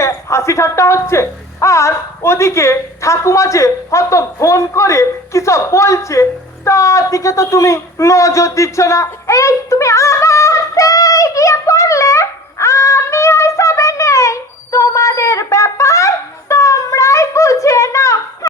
নিয়ে হাসি ঠাট্টা হচ্ছে, আর ওদিকে ঠাকুমা যে হয়তো ফোন করে কি সব বলছে, তার দিকে তো তুমি নজর দিচ্ছ না। এই তুমি